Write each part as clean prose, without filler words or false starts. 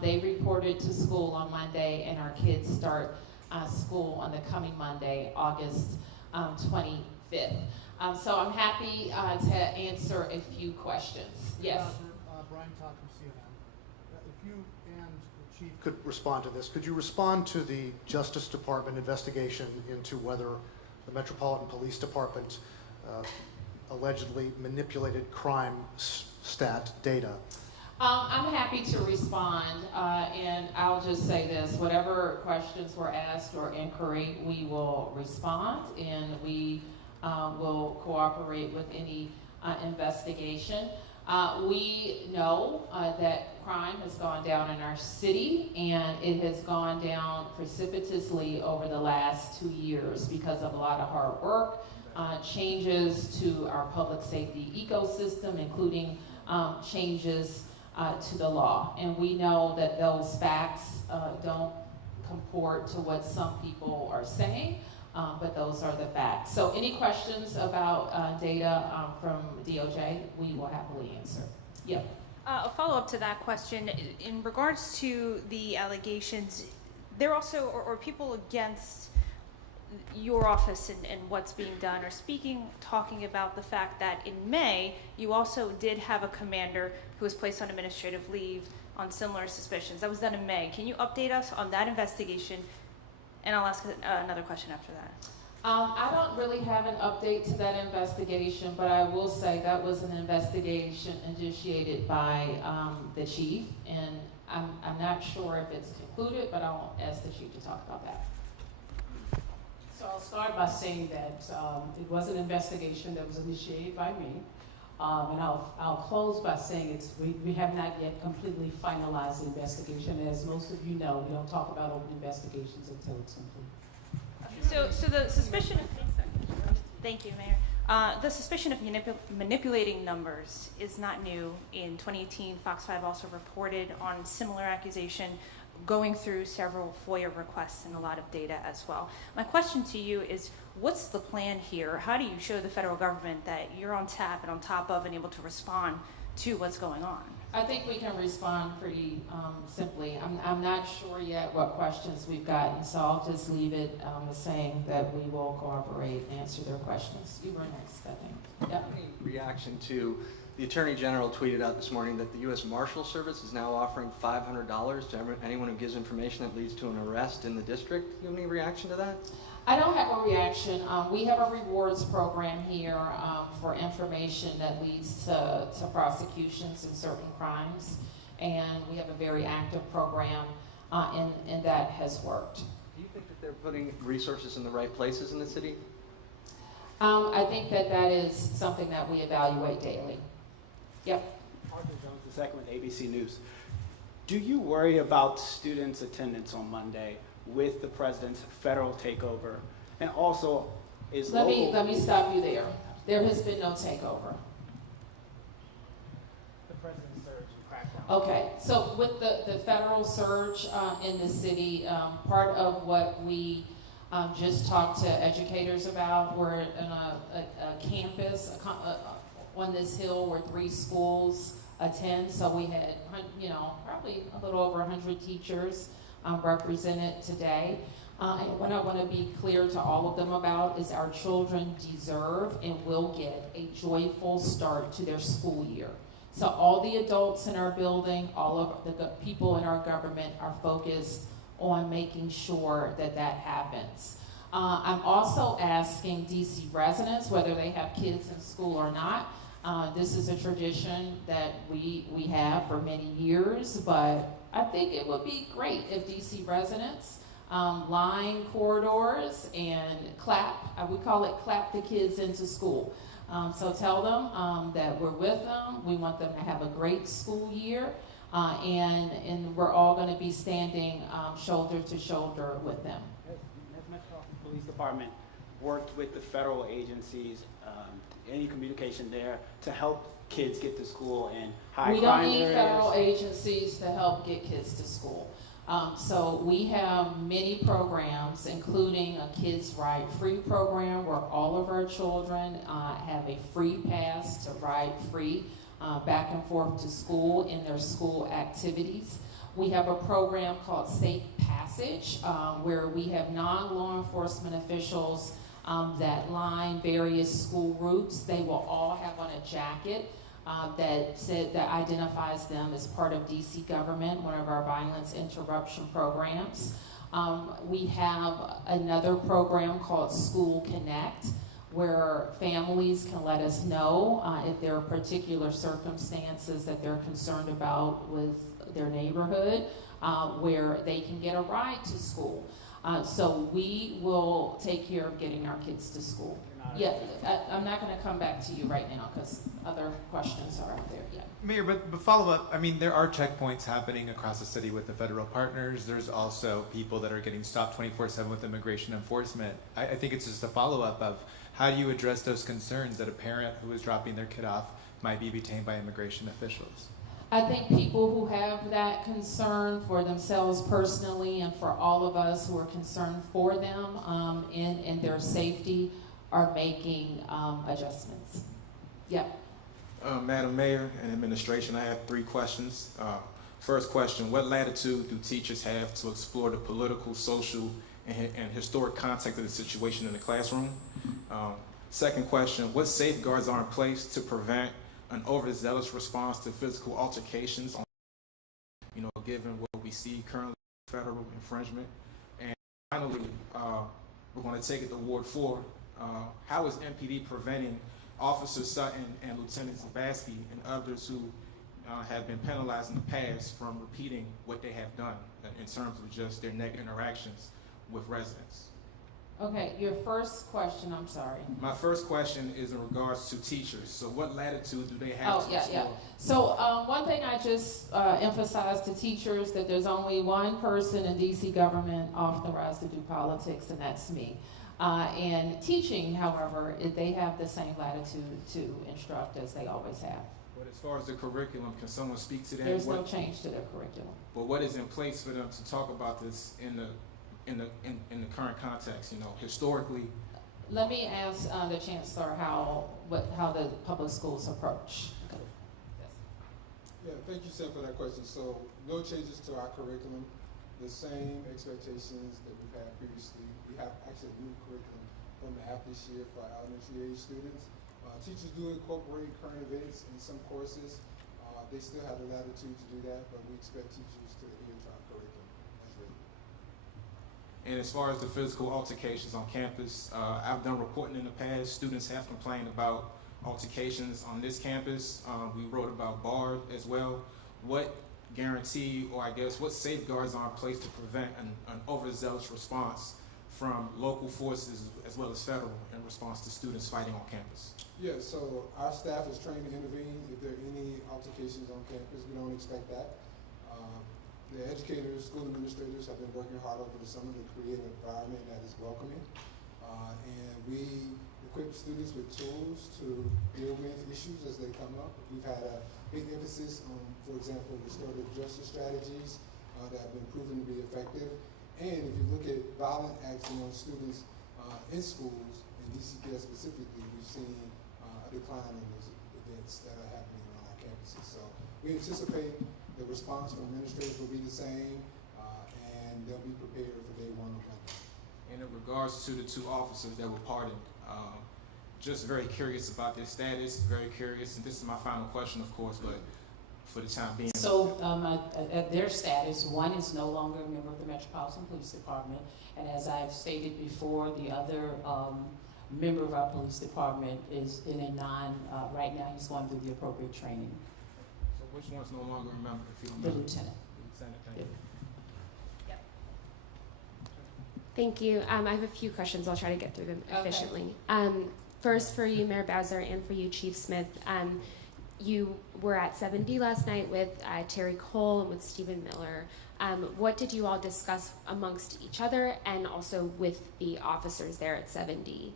They reported to school on Monday, and our kids start school on the coming Monday, August 25th. So I'm happy to answer a few questions. Yes? Brian Todd from CNN. If you and the Chief could respond to this, could you respond to the Justice Department investigation into whether the Metropolitan Police Department allegedly manipulated crime stat data? I'm happy to respond, and I'll just say this. Whatever questions were asked or inquiry, we will respond, and we will cooperate with any investigation. We know that crime has gone down in our city, and it has gone down precipitously over the last 2 years because of a lot of hard work, changes to our public safety ecosystem, including changes to the law. And we know that those facts don't comport to what some people are saying, but those are the facts. So any questions about data from DOJ, we will happily answer. Yep. A follow-up to that question, in regards to the allegations, there also, or people against your office and what's being done are talking about the fact that in May, you also did have a commander who was placed on administrative leave on similar suspicions. That was done in May. Can you update us on that investigation? And I'll ask another question after that. I don't really have an update to that investigation, but I will say that was an investigation initiated by the chief, and I'm not sure if it's concluded, but I'll ask the chief to talk about that. So I'll start by saying that it was an investigation that was initiated by me, and I'll close by saying we have not yet completely finalized the investigation. As most of you know, we don't talk about open investigations until it's complete. So the suspicion of, thank you, Mayor. The suspicion of manipulating numbers is not new. In 2018, Fox 5 also reported on similar accusation, going through several FOIA requests and a lot of data as well. My question to you is, what's the plan here? How do you show the federal government that you're on tap and on top of and able to respond to what's going on? I think we can respond pretty simply. I'm not sure yet what questions we've gotten, so I'll just leave it saying that we will cooperate and answer their questions. You were next, I think. Yep. Any reaction to the Attorney General tweeted out this morning that the U.S. Marshal Service is now offering $500 to anyone who gives information that leads to an arrest in the district? Do you have any reaction to that? I don't have a reaction. We have a rewards program here for information that leads to prosecutions in certain crimes, and we have a very active program, and that has worked. Do you think that they're putting resources in the right places in the city? I think that is something that we evaluate daily. Yep. Arthur Jones II with ABC News. Do you worry about students' attendance on Monday with the president's federal takeover? And also, let me stop you there. There has been no takeover. The president's surge and crackdown. Okay, so with the federal surge in the city, part of what we just talked to educators about, we're in a campus on this hill where 3 schools attend, so we had probably a little over 100 teachers represented today. And what I want to be clear to all of them about is our children deserve and will get a joyful start to their school year. So all the adults in our building, all of the people in our government are focused on making sure that happens. I'm also asking DC residents, whether they have kids in school or not. This is a tradition that we have for many years, but I think it would be great if DC residents line corridors and clap. We call it clap the kids into school. So tell them that we're with them. We want them to have a great school year, and we're all going to be standing shoulder to shoulder with them. Has Metropolitan Police Department worked with the federal agencies, any communication there to help kids get to school in high crime areas? We don't need federal agencies to help get kids to school. So we have many programs, including a Kids Ride Free program where all of our children have a free pass to ride free back and forth to school in their school activities. We have a program called Safe Passage, where we have non-law enforcement officials that line various school routes. They will all have on a jacket that identifies them as part of DC government, one of our violence interruption programs. We have another program called School Connect, where families can let us know if there are particular circumstances that they're concerned about with their neighborhood, where they can get a ride to school. So we will take care of getting our kids to school. Yeah, I'm not going to come back to you right now because other questions are out there. Yeah. Mayor, but follow up, I mean, there are checkpoints happening across the city with the federal partners. There's also people that are getting stopped 24/7 with immigration enforcement. I think it's just a follow-up of how do you address those concerns that a parent who is dropping their kid off might be detained by immigration officials? I think people who have that concern for themselves personally and for all of us who are concerned for them in their safety are making adjustments. Yep. Madam Mayor and administration, I have 3 questions. First question, what latitude do teachers have to explore the political, social, and historic context of the situation in the classroom? Second question, what safeguards are in place to prevent an overzealous response to physical altercations, given what we see currently federal infringement? And finally, we're going to take it to Ward 4. How is MPD preventing Officer Sutton and Lieutenant Zabasky and others who have been penalized in the past from repeating what they have done in terms of just their negative interactions with residents? Okay, your first question, I'm sorry. My first question is in regards to teachers. So what latitude do they have to explore? Yeah. So one thing I just emphasize to teachers that there's only one person in DC government authorized to do politics, and that's me. And teaching, however, they have the same latitude to instruct as they always have. But as far as the curriculum, can someone speak to that? There's no change to their curriculum. But what is in place for them to talk about this in the current context? Historically. Let me ask the Chancellor how the public schools approach. Okay. Yeah, thank you, Sam, for that question. So, no changes to our curriculum. The same expectations that we've had previously. We have actually a new curriculum from the app this year for our elementary age students. Teachers do incorporate current events in some courses. They still have the latitude to do that, but we expect teachers to adhere to our curriculum as written. And as far as the physical altercations on campus, I've done reporting in the past. Students have complained about altercations on this campus. We wrote about BARD as well. What guarantee, or I guess what safeguards are in place to prevent an overzealous response from local forces as well as federal in response to students fighting on campus? Yeah, so our staff is trained to intervene if there are any altercations on campus. We don't expect that. The educators, school administrators have been working hard over the summer to create an environment that is welcoming. And we equip students with tools to deal with issues as they come up. We've had a big emphasis on, for example, restorative justice strategies that have been proven to be effective. And if you look at violent acts among students in schools, in DCPS specifically, we've seen a decline in those events that are happening on our campuses. So we anticipate the response from administrators will be the same, and they'll be prepared for day 1 on Monday. And in regards to the 2 officers that were pardoned, just very curious about their status, very curious, and this is my final question, of course, but for the time being. So at their status, one is no longer a member of the Metropolitan Police Department, and as I've stated before, the other member of our police department is in a right now he's going through the appropriate training. So which one's no longer a member, if you don't The mind? lieutenant. Lieutenant, thank you. Thank you. I have a few questions. I'll try to get through them efficiently. Okay. First, for you, Mayor Bowser, and for you, Chief Smith, you were at 7D last night with Terry Cole and with Stephen Miller. What did you all discuss amongst each other and also with the officers there at 7D?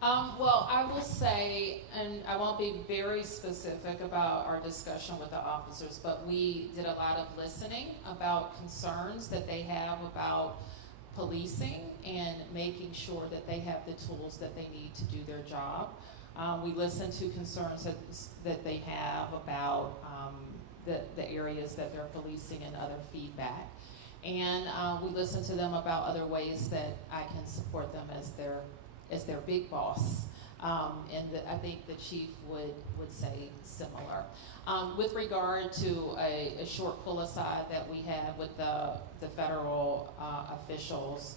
Well, I will say, and I won't be very specific about our discussion with the officers, but we did a lot of listening about concerns that they have about policing and making sure that they have the tools that they need to do their job. We listened to concerns that they have about the areas that they're policing and other feedback. And we listen to them about other ways that I can support them as their big boss. I think the chief would say similar. With regard to a short pull aside that we had with the federal officials,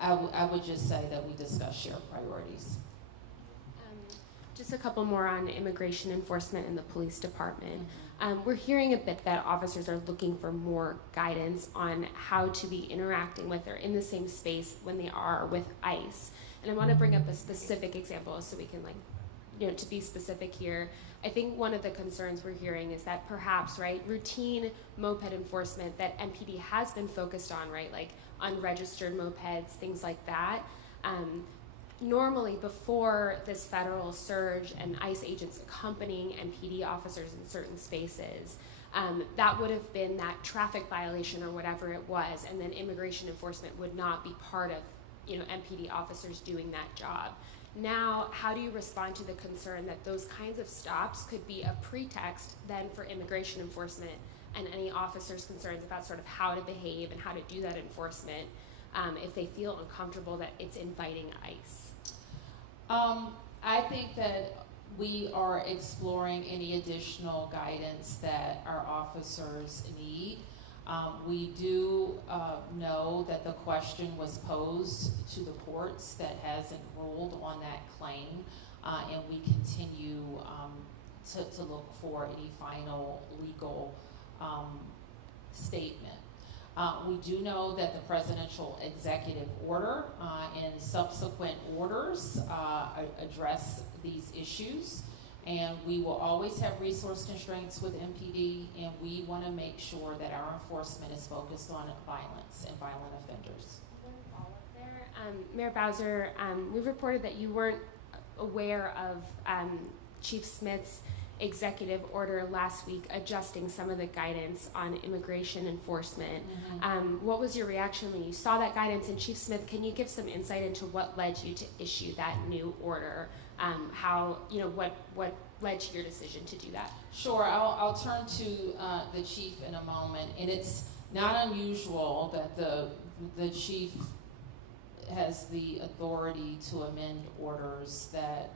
I would just say that we discussed shared priorities. Just a couple more on immigration enforcement in the police department. We're hearing a bit that officers are looking for more guidance on how to be interacting with or in the same space when they are with ICE. And I want to bring up a specific example so we can, to be specific here. I think one of the concerns we're hearing is that perhaps, right, routine moped enforcement that MPD has been focused on, right, like unregistered mopeds, things like that. Normally, before this federal surge and ICE agents accompanying MPD officers in certain spaces, that would have been that traffic violation or whatever it was, and then immigration enforcement would not be part of, MPD officers doing that job. Now, how do you respond to the concern that those kinds of stops could be a pretext then for immigration enforcement and any officers' concerns about sort of how to behave and how to do that enforcement if they feel uncomfortable that it's inviting ICE? I think that we are exploring any additional guidance that our officers need. We do know that the question was posed to the courts that hasn't ruled on that claim, and we continue to look for any final legal statement. We do know that the presidential executive order and subsequent orders address these issues, and we will always have resource constraints with MPD, and we want to make sure that our enforcement is focused on violence and violent offenders. One follow-up there. Mayor Bowser, we reported that you weren't aware of Chief Smith's executive order last week adjusting some of the guidance on immigration enforcement. What was your reaction when you saw that guidance? And Chief Smith, can you give some insight into what led you to issue that new order? What led to your decision to do that? Sure, I'll turn to the chief in a moment, and it's not unusual that the chief has the authority to amend orders that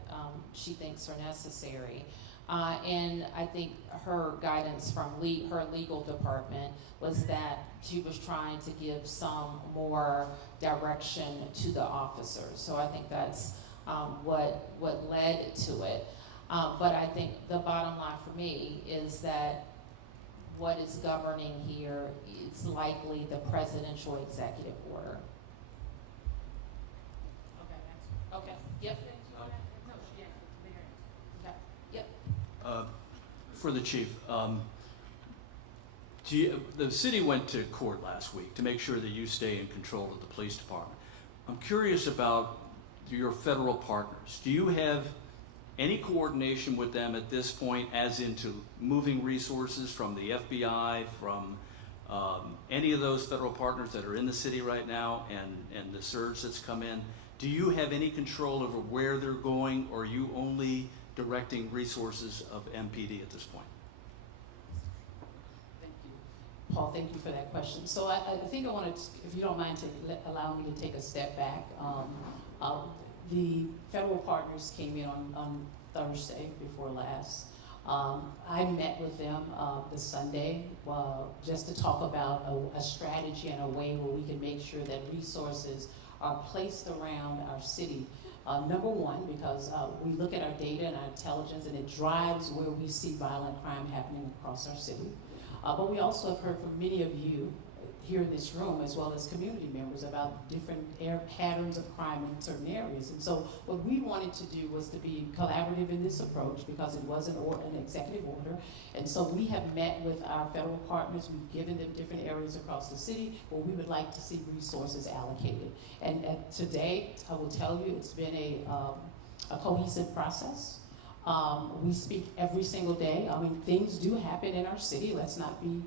she thinks are necessary. And I think her guidance from her legal department was that she was trying to give some more direction to the officers. So I think that's what led to it. But I think the bottom line for me is that what is governing here is likely the presidential executive order. Okay. Yep. For the chief, the city went to court last week to make sure that you stay in control of the police department. I'm curious about your federal partners. Do you have any coordination with them at this point, as into moving resources from the FBI, from any of those federal partners that are in the city right now, and the surge that's come in? Do you have any control over where they're going, or are you only directing resources of MPD at this point? Thank you. Paul, thank you for that question. So I think I want to, if you don't mind, allow me to take a step back. The federal partners came in on Thursday before last. I met with them this Sunday just to talk about a strategy and a way where we can make sure that resources are placed around our city. Number one, because we look at our data and our intelligence, and it drives where we see violent crime happening across our city. But we also have heard from many of you here in this room, as well as community members, about different patterns of crime in certain areas. And so what we wanted to do was to be collaborative in this approach, because it was an executive order. And so we have met with our federal partners. We've given them different areas across the city where we would like to see resources allocated. And today, I will tell you, it's been a cohesive process. We speak every single day. I mean, things do happen in our city. Let's not be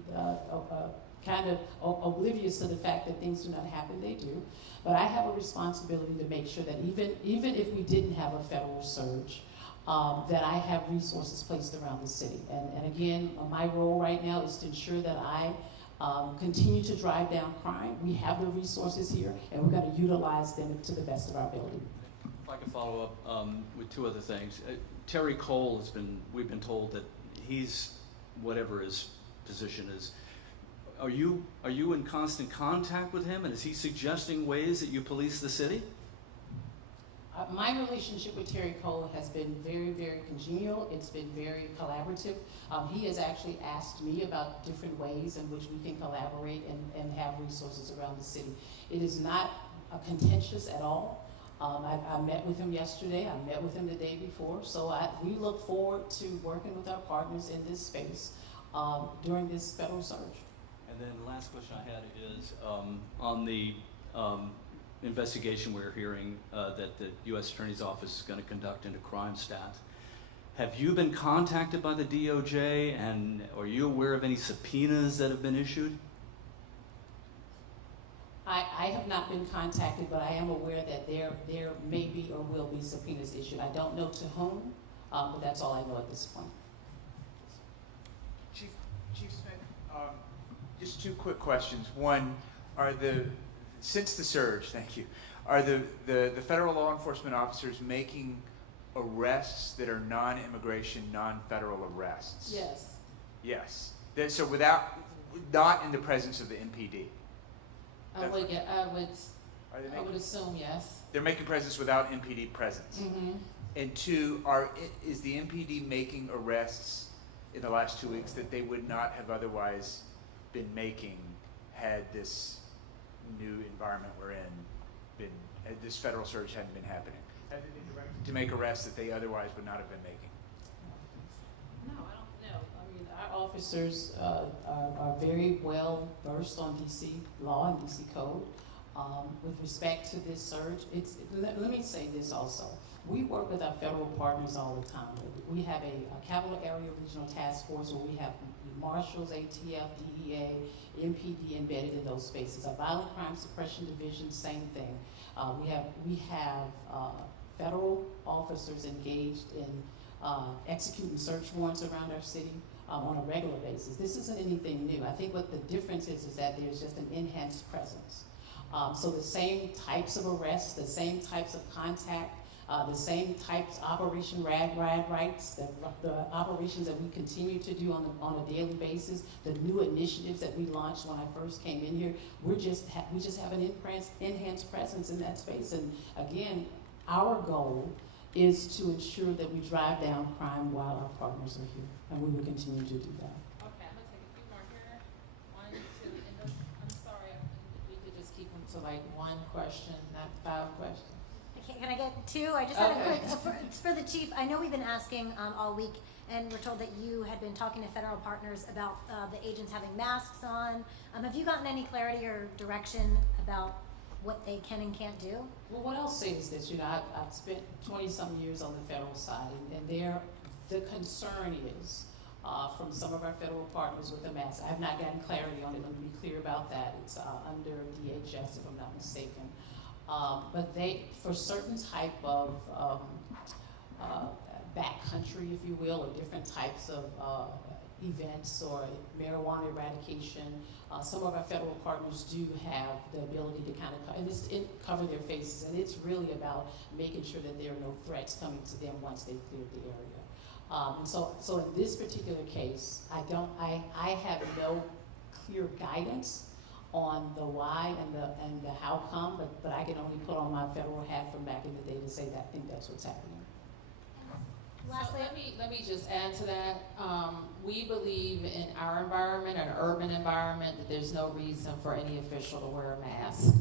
kind of oblivious to the fact that things do not happen. They do. But I have a responsibility to make sure that even if we didn't have a federal surge, that I have resources placed around the city. And again, my role right now is to ensure that I continue to drive down crime. We have the resources here, and we're going to utilize them to the best of our ability. If I could follow up with two other things. Terry Cole we've been told that he's, whatever his position is, are you in constant contact with him, and is he suggesting ways that you police the city? My relationship with Terry Cole has been very, very congenial. It's been very collaborative. He has actually asked me about different ways in which we can collaborate and have resources around the city. It is not contentious at all. I met with him yesterday. I met with him the day before. So we look forward to working with our partners in this space during this federal surge. And then the last question I had is on the investigation we're hearing that the U.S. Attorney's Office is going to conduct into crime stats. Have you been contacted by the DOJ, and are you aware of any subpoenas that have been issued? I have not been contacted, but I am aware that there may be or will be subpoenas issued. I don't know to whom, but that's all I know at this point. Chief Smith, just two quick questions. One, since the surge, thank you, are the federal law enforcement officers making arrests that are non-immigration, non-federal arrests? Yes. Yes. So not in the presence of the MPD? I would assume yes. They're making presence without MPD presence. Mm-hmm. And two, is the MPD making arrests in the last 2 weeks that they would not have otherwise been making had this new environment we're in this federal surge hadn't been happening? Have they been directed to make arrests that they otherwise would not have been making? No, I don't know. I mean, our officers are very well versed on DC law and DC code. With respect to this surge, let me say this also. We work with our federal partners all the time. We have a capital area regional task force where we have marshals, ATF, DEA, MPD embedded in those spaces. A violent crime suppression division, same thing. We have federal officers engaged in executing search warrants around our city on a regular basis. This isn't anything new. I think what the difference is that there's just an enhanced presence. So the same types of arrests, the same types of contact, the same types, Operation Rag Rights, the operations that we continue to do on a daily basis, the new initiatives that we launched when I first came in here, we just have an enhanced presence in that space. And again, our goal is to ensure that we drive down crime while our partners are here, and we will continue to do that. Okay, I'm gonna take a few more here. 1, 2, and I'm sorry, we could just keep them to like one question, not 5 questions. Can I get 2? I just had a Okay. quick, for the chief, I know we've been asking all week, and we're told that you had been talking to federal partners about the agents having masks on. Have you gotten any clarity or direction about what they can and can't do? Well, what I'll say is this, I've spent 20-some years on the federal side, and the concern is from some of our federal partners with the masks. I have not gotten clarity on it, let me be clear about that. It's under DHS, if I'm not mistaken. But for certain type of backcountry, if you will, or different types of events or marijuana eradication, some of our federal partners do have the ability to kind of cover their faces, and it's really about making sure that there are no threats coming to them once they've cleared the area. And so in this particular case, I have no clear guidance on the why and the how come, but I can only put on my federal hat from back in the day to say that I think that's what's happening. Lastly, So let me just add to that. We believe in our environment, an urban environment, that there's no reason for any official to wear a mask.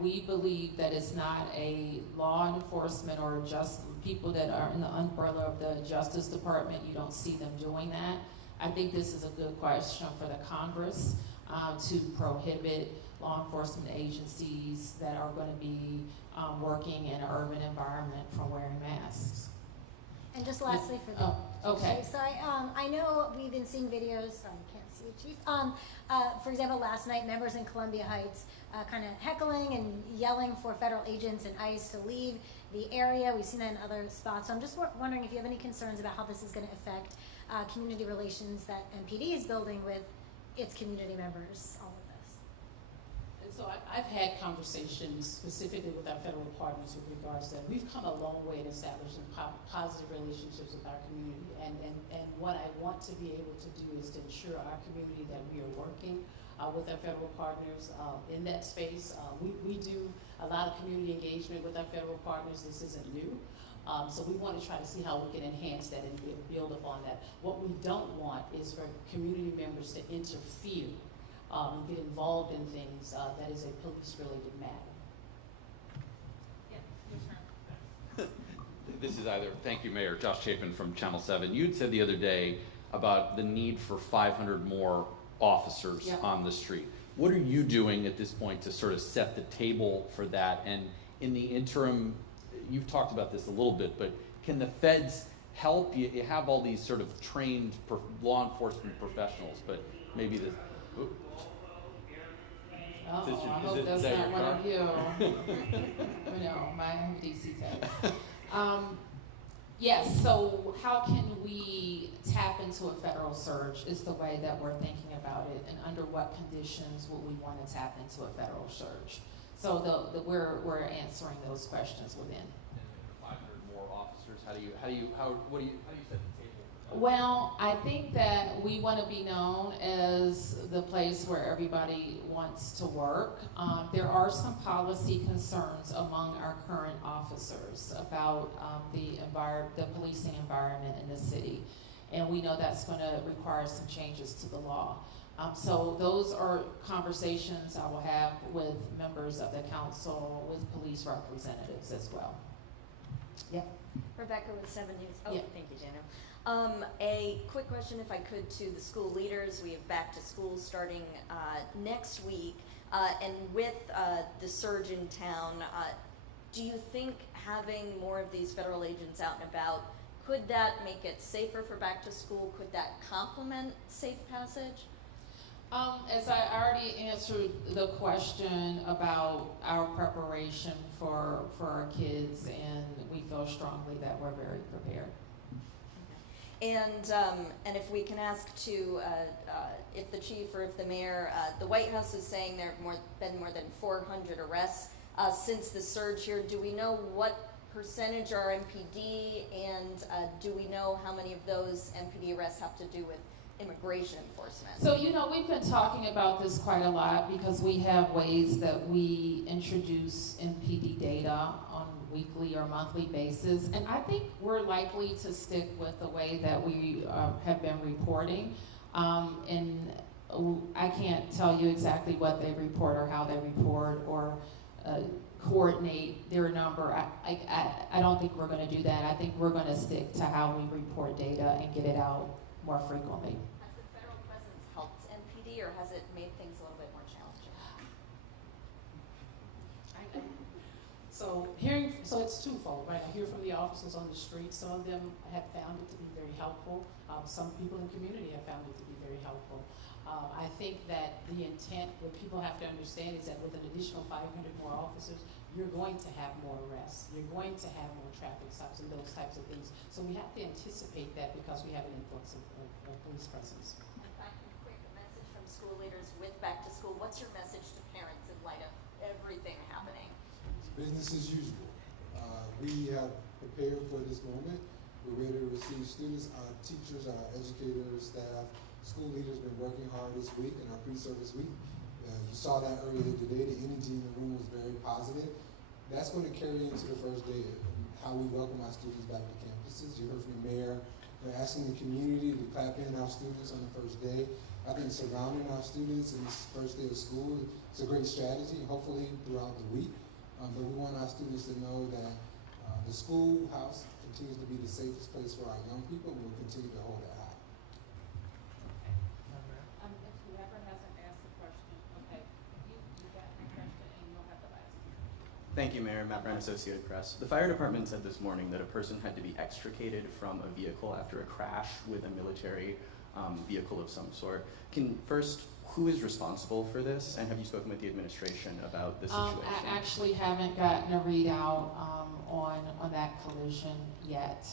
We believe that it's not a law enforcement or just people that are in the umbrella of the Justice Department. You don't see them doing that. I think this is a good question for the Congress to prohibit law enforcement agencies that are going to be working in an urban environment from wearing masks. and just lastly for the Okay. chief, sorry, I know we've been seeing videos, sorry, I can't see you, chief. For example, last night, members in Columbia Heights kind of heckling and yelling for federal agents and ICE to leave. the area. We've seen that in other spots. So I'm just wondering if you have any concerns about how this is going to affect community relations that MPD is building with its community members, all of this. And so I've had conversations specifically with our federal partners with regards to that. We've come a long way in establishing positive relationships with our community. And what I want to be able to do is to ensure our community that we are working with our federal partners in that space. We do a lot of community engagement with our federal partners. This isn't new. So we want to try to see how we can enhance that and build upon that. What we don't want is for community members to interfere and get involved in things that is a police-related matter. This is either, thank you, Mayor, Josh Chapin from Channel 7. You'd said the other day about the need for 500 more officers on the street. What are you doing at this point to sort of set the table for that? And in the interim, you've talked about this a little bit, but can the feds help? You have all these sort of trained law enforcement professionals, but maybe the... I hope that's not one of you. No, my DC tags. Yes, so how can we tap into a federal surge is the way that we're thinking about it, and under what conditions would we want to tap into a federal surge? So we're answering those questions within. 500 more officers. How do you set the table? Well, I think that we want to be known as the place where everybody wants to work. There are some policy concerns among our current officers about the policing environment in the city, and we know that's going to require some changes to the law. So those are conversations I will have with members of the council, with police representatives as well. Yeah. Rebecca with 7 News. Oh, yeah. Thank you, Jano. A quick question, if I could, to the school leaders. We have back to school starting next week, and with the surge in town, do you think having more of these federal agents out and about, could that make it safer for back to school? Could that complement Safe Passage? As I already answered the question about our preparation for our kids, and we feel strongly that we're very prepared. And if we can ask to, if the chief or if the mayor, the White House is saying there have been more than 400 arrests since the surge here. Do we know what percentage are MPD, and do we know how many of those MPD arrests have to do with immigration enforcement? So, we've been talking about this quite a lot because we have ways that we introduce MPD data on weekly or monthly basis, and I think we're likely to stick with the way that we have been reporting. And I can't tell you exactly what they report or how they report or coordinate their number. I don't think we're going to do that. I think we're going to stick to how we report data and get it out more frequently. Has the federal presence helped MPD, or has it made things a little bit more challenging? So it's twofold, right? I hear from the officers on the street. Some of them have found it to be very helpful. Some people in the community have found it to be very helpful. I think that the intent, what people have to understand, is that with an additional 500 more officers, you're going to have more arrests. You're going to have more traffic stops and those types of things. So we have to anticipate that because we have an influx of police presence. In fact, a quick message from school leaders with back to school. What's your message to parents in light of everything happening? It's business as usual. We have prepared for this moment. We're ready to receive students. Our teachers, our educators, staff, school leaders been working hard this week in our pre-service week. You saw that earlier today. The energy in the room was very positive. That's going to carry into the first day of how we welcome our students back to campuses. You heard from the mayor. We're asking the community to clap in our students on the first day. I think surrounding our students in this first day of school is a great strategy, hopefully throughout the week. But we want our students to know that the schoolhouse continues to be the safest place for our young people, and we'll continue to hold that high. If whoever hasn't asked the question, okay, you got my question and you'll have the last. Thank you, Mayor. Matt Brown, Associated Press. The fire department said this morning that a person had to be extricated from a vehicle after a crash with a military vehicle of some sort. First, who is responsible for this, and have you spoken with the administration about the situation? I actually haven't gotten a readout on that collision yet,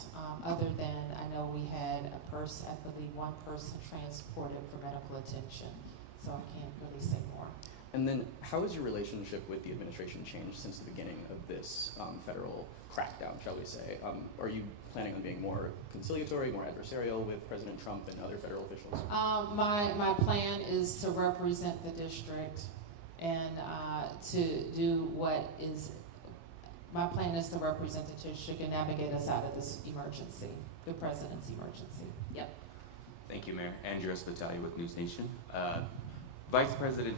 other than I know we had I believe one person transported for medical attention, so I can't really say more. And then, how has your relationship with the administration changed since the beginning of this federal crackdown, shall we say? Are you planning on being more conciliatory, more adversarial with President Trump and other federal officials? My plan is to represent the district and to do what is, my plan is to represent the district and navigate us out of this emergency, the president's emergency. Yep. Thank you, Mayor. Andrew Espitalia with News Nation. Vice President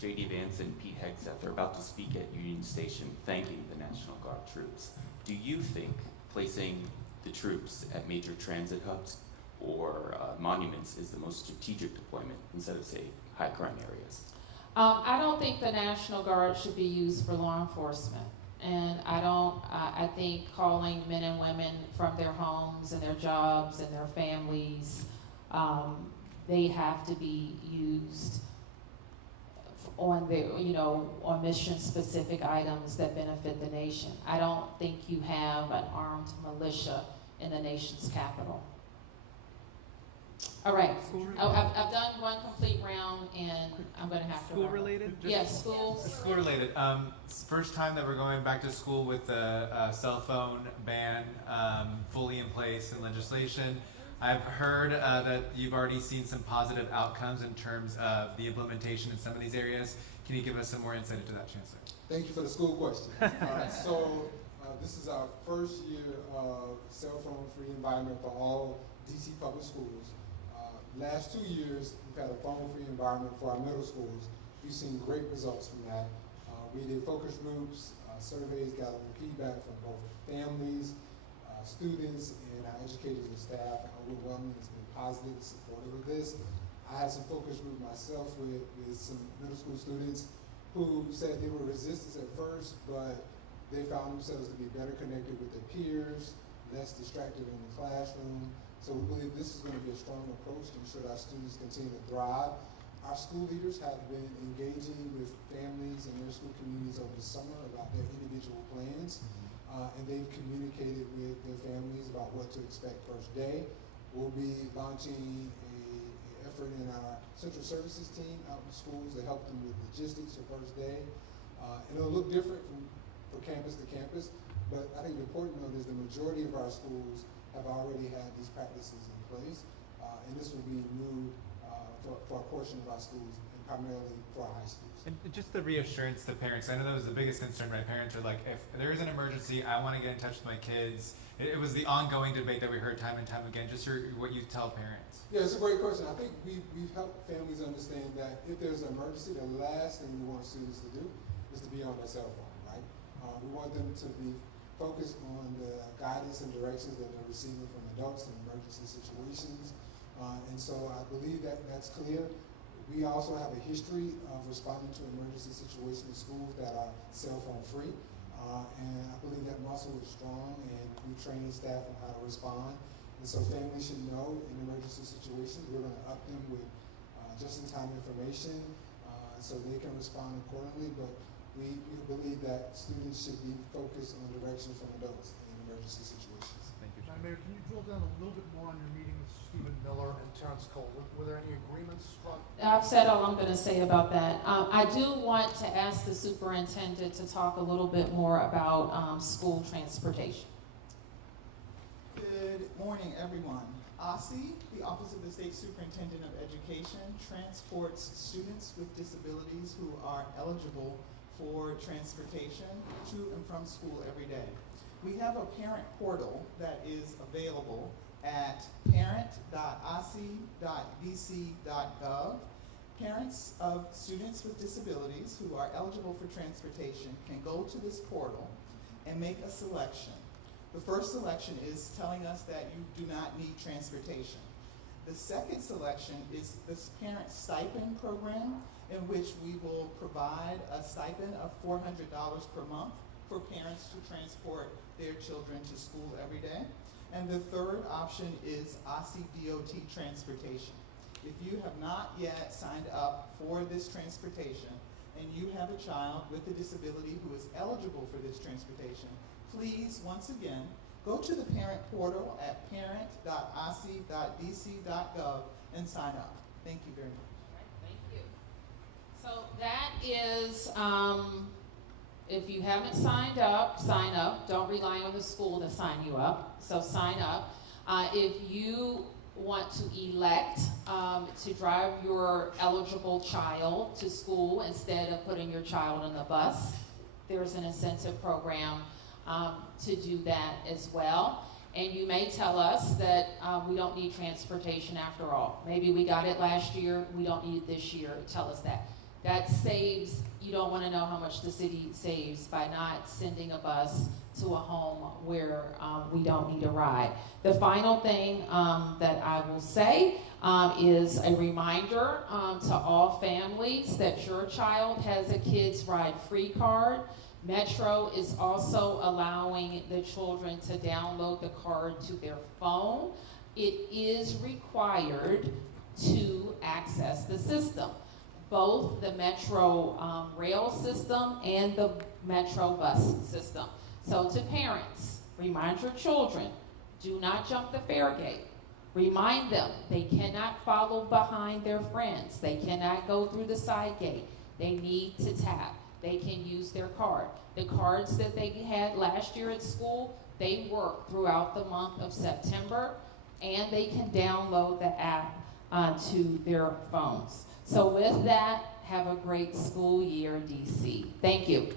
J.D. Vance and Pete Hegseth are about to speak at Union Station thanking the National Guard troops. Do you think placing the troops at major transit hubs or monuments is the most strategic deployment instead of, say, high crime areas? I don't think the National Guard should be used for law enforcement. And I think calling men and women from their homes and their jobs and their families, they have to be used on on mission-specific items that benefit the nation. I don't think you have an armed militia in the nation's capital. All right, I've done one complete round, and I'm going to have to. School related? Yes, school. School related. First time that we're going back to school with the cell phone ban fully in place in legislation. I've heard that you've already seen some positive outcomes in terms of the implementation in some of these areas. Can you give us some more insight into that, Chancellor? Thank you for the school question. This is our first year of cell phone-free environment for all DC public schools. Last 2 years, we've had a phone-free environment for our middle schools. We've seen great results from that. We did focus groups, surveys, gathering feedback from both families, students, and our educators and staff. Overwhelmingly, it's been positive and supportive of this. I had some focus group myself with some middle school students who said they were resistant at first, but they found themselves to be better connected with their peers, less distracted in the classroom. So we believe this is going to be a strong approach to ensure that our students continue to thrive. Our school leaders have been engaging with families and their school communities over the summer about their individual plans. And they've communicated with their families about what to expect first day. We'll be launching an effort in our central services team out in schools to help them with logistics for first day. And it'll look different from campus to campus, but I think the important note is the majority of our schools have already had these practices in place, and this will be new for a portion of our schools, and primarily for our high schools. And just the reassurance to parents. I know that was the biggest concern, right? Parents are like, if there is an emergency, I want to get in touch with my kids. It was the ongoing debate that we heard time and time again. Just what you tell parents. Yeah, it's a great question. I think we've helped families understand that if there's an emergency, the last thing we want students to do is to be on their cell phone, right? We want them to be focused on the guidance and directions that they're receiving from adults in emergency situations. And so I believe that that's clear. We also have a history of responding to emergency situations in schools that are cell phone free. And I believe that muscle is strong, and we train staff on how to respond. And so families should know in emergency situations, we're going to up them with just-in-time information so they can respond accordingly. But we believe that students should be focused on direction from adults in emergency situations. Thank you. Mayor, can you drill down a little bit more on your meeting with Stephen Miller and Terrence Cole? Were there any agreements struck? I've said all I'm going to say about that. I do want to ask the superintendent to talk a little bit more about school transportation. Good morning, everyone. OSSI, the Office of the State Superintendent of Education, transports students with disabilities who are eligible for transportation to and from school every day. We have a parent portal that is available at parent.ossi.dc.gov. Parents of students with disabilities who are eligible for transportation can go to this portal and make a selection. The first selection is telling us that you do not need transportation. The second selection is this parent stipend program, in which we will provide a stipend of $400 per month for parents to transport their children to school every day. And the third option is OSSI DOT transportation. If you have not yet signed up for this transportation and you have a child with a disability who is eligible for this transportation, please, once again, go to the parent portal at parent.oc.dc.gov and sign up. Thank you very much. Thank you. So that is, if you haven't signed up, sign up. Don't rely on the school to sign you up. So sign up. If you want to elect to drive your eligible child to school instead of putting your child on the bus, there's an incentive program to do that as well. And you may tell us that we don't need transportation after all. Maybe we got it last year, we don't need it this year. Tell us that. That saves, you don't want to know how much the city saves by not sending a bus to a home where we don't need a ride. The final thing that I will say is a reminder to all families that your child has a Kids Ride Free card. Metro is also allowing the children to download the card to their phone. It is required to access the system, both the Metro rail system and the Metro bus system. So to parents, remind your children, do not jump the fare gate. Remind them they cannot follow behind their friends. They cannot go through the side gate. They need to tap. They can use their card. The cards that they had last year at school, they work throughout the month of September, and they can download the app to their phones. So with that, have a great school year, DC. Thank you.